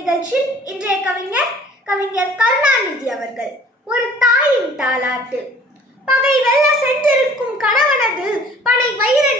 நிகழ்ச்சியில் இன்றைய கவிஞர் கவிஞர் கருணாநிதி அவர்கள் ஒரு தாயின் தாளாட்டு. பகை வெல்ல சென்றிருக்கும் கணவனது படை வைரன்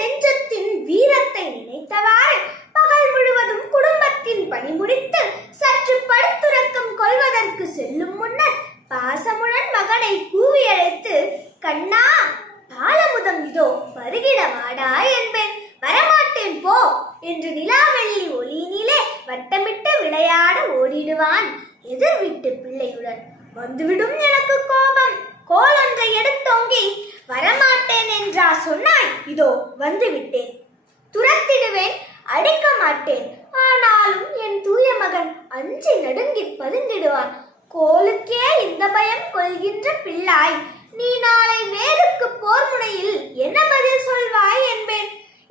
ஓடிடுவான் எதிர் வீட்டு பிள்ளையுடன் வந்துவிடும் எனக்கு கோபம். கோலொன்றை எடுத்தோங்கி வரமாட்டேன் என்றா சொன்னாய். இதோ வந்துவிட்டேன். துரத்திடுவேன் அடிக்க மாட்டேன் ஆனாலும் என் தூய மகன் அஞ்சி நடுங்கி பதுங்கிடுவான். கோலுக்கே இந்த பயம் கொள்கின்ற பிள்ளாய் நீ நாளை வேலுக்கு போர் முனையில் என்ன பதில் சொல்வாய்? என்பேன்.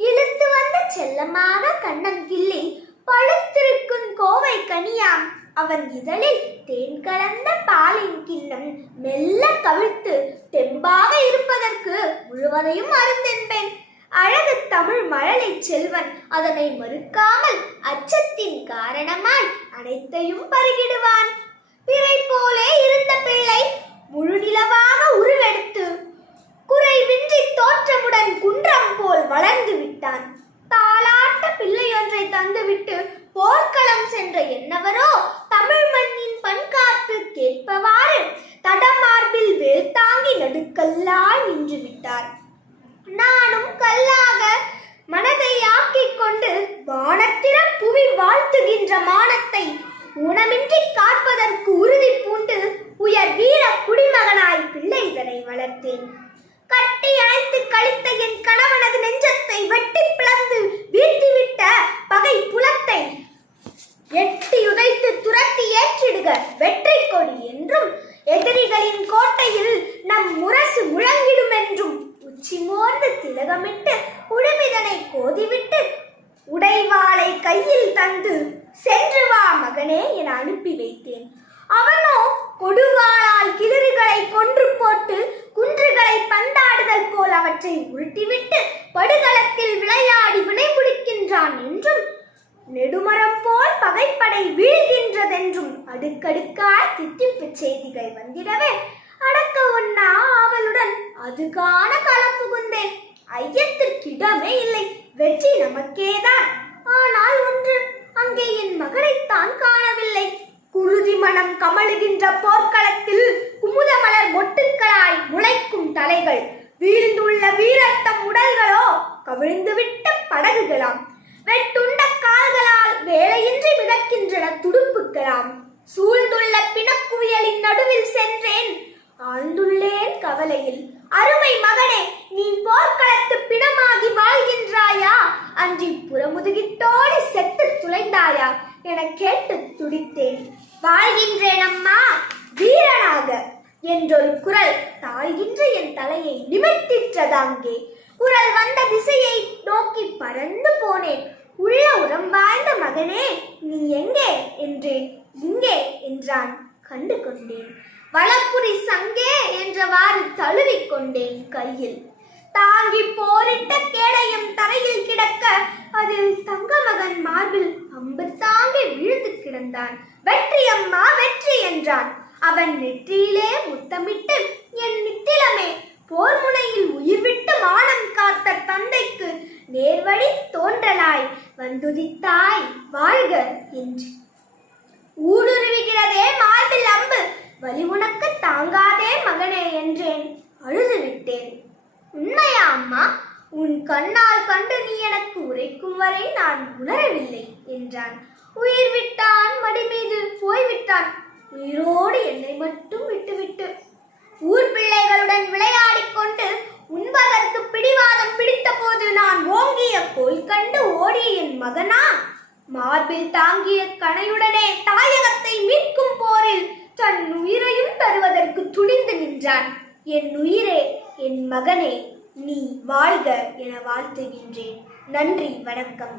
இழுத்து வந்த செல்லமான கண்ணன் கிள்ளி பழுத்திருக்கும் கோவை கனியாம். அவன் இதழில் தேன் கலந்த பாலின் கிண்ணம் மெல்ல கவிழ்த்து தெம்பாக இருப்பதற்கு முழுவதையும் அருந்தென்பேன். அழகு தமிழ் மழலை செல்வன் அதனை மறுக்காமல் அச்சத்தின் காரணமாய் அனைத்தையும் பருகிடுவான். பிறை போலே இருந்த பிள்ளை முழு நிலவாக உருவெடுத்து குறைவின்றி தோற்றமுடன் குன்றம் போல் வளர்ந்து விட்டான். தந்துவிட்டு போர்க்களம் சென்ற என்னவரோ தமிழ் மண்ணின் பண்காத்து கேட்பவாறு தடமார்பில் வேல் தாங்கி நடுக்கல்லாய் நின்று விட்டார் நானும் கல்லாக மனதை ஆக்கிக் கொண்டு வானத்திரம் புவி வாழ்த்துகின்ற மானத்தை ஊனமின்றி காப்பதற்கு உறுதி பூண்டு உயர் வீர குடிமகனாய் பிள்ளை இதனை வளர்த்தேன். கட்டி அழைத்து கழித்து என்றும் எதிரிகளின் கோட்டையில் நம் முரசு முழங்கிடும் என்றும் உச்சி மோர்ந்து திலகமிட்டு உடுமிதனை கோதிவிட்டு உடைவாளை கையில் தந்து சென்று வா மகனே என அனுப்பி வைத்தேன். அவனோ கொடுவாளால் கிளிறுகளை கொன்று போட்டு குன்றுகளை பந்தாடுதல் போல் அவற்றை உருட்டிவிட்டு படுக அடுக்கடுக்காய் தித்திப்புச் செய்திகள் வந்திடவே. அடக்க ஒண்ணா ஆவலுடன் அதுகான களம் புகுந்தேன் ஐயத்திற்கிடமே இல்லை. வெற்றி நமக்கேதான். ஆனால் ஒன்று அங்கே என் மகனைத்தான் காணவில்லை. குருதி மனம் கமழுகின்ற போர்க்களத்தில் குமுத மலர் மொட்டுக்களாய் முளைக்கும் தலைகள் வீழ்ந்துள்ள வீரத்தம் உடல்களோ கவிழ்ந்துவிட்ட படகுகளாம் வெட்டுண்ட கால்களால் வேலையின்றி மிதக்கின்றன துடுப்புகளாம். சூழ்ந்துள்ள பிணக்குவியலின் நடுவில் சென்றேன். ஆழ்ந்துள்ளேன் கவலையில். அருமை மகனே நீ போர்க்களத்து பிணமாகி வாழ்கின்றாயா? அன்றி புறமுதுகிட்டோடி செத்து துளைந்தாயா? என கேட்டு துடித்தேன். வாழ்கின்றேன் அம்மா வீரனாக. என்றொரு குரல் தாழ்கின்ற என் தலையை நிமித்திற்றதாங்கே குரல் வந்த திசையை நோக்கி பறந்து போனேன். உள்ள உரம் வாழ்ந்த மகனே நீ எங்கே என்று இங்கே என்றான் கண்டு கொண்டேன் வளப்புரி சங்கே என்றவாறு தழுவிக்கொண்டேன் கையில். தாங்கி போரிட்ட கேடயம் தரையில் கிடக்க அதில் தங்க மகன் மார்பில் அம்பு தாங்கி விழுந்து கிடந்தான். வெற்றி அம்மா வெற்றி என்றான். அவன் நெற்றியிலே முத்தமிட்டு என் நித்திலமே போர் முனையில் உயிர் விட்டு மானம் காத்த தந்தைக்கு நேர்வழி தோன்றலாய். வந்துதித்தாய் வாழ்க என்று. ஊடுருவிகிறதே மார்பில் அம்பு வலி உனக்கு தாங்காதே மகனே என்றேன். அழுது விட்டேன் உண்மையா அம்மா? உன் கண்ணால் கண்டு நீ எனக்கு உரைக்கும் வரை நான் உணரவில்லை என்றான். உயிர் விட்டான் மடி மீது போய்விட்டான். உயிரோடு என்னை மட்டும் விட்டுவிட்டு ஊர் பிள்ளைகளுடன் விளையாடிக் கொண்டு உண்பதற்கு பிடிவாதம் பிடித்த போது நான் ஓங்கிய கோல் கண்டு ஓடிய என் மகனா? மார்பில் தாங்கிய கணையுடனே தாயகத்தை மீட்கும் போரில் தன் உயிரையும் தருவதற்கு துணிந்து நின்றான். என் உயிரே என் மகனே நீ வாழ்க என வாழ்த்துகின்றேன். நன்றி வணக்கம்.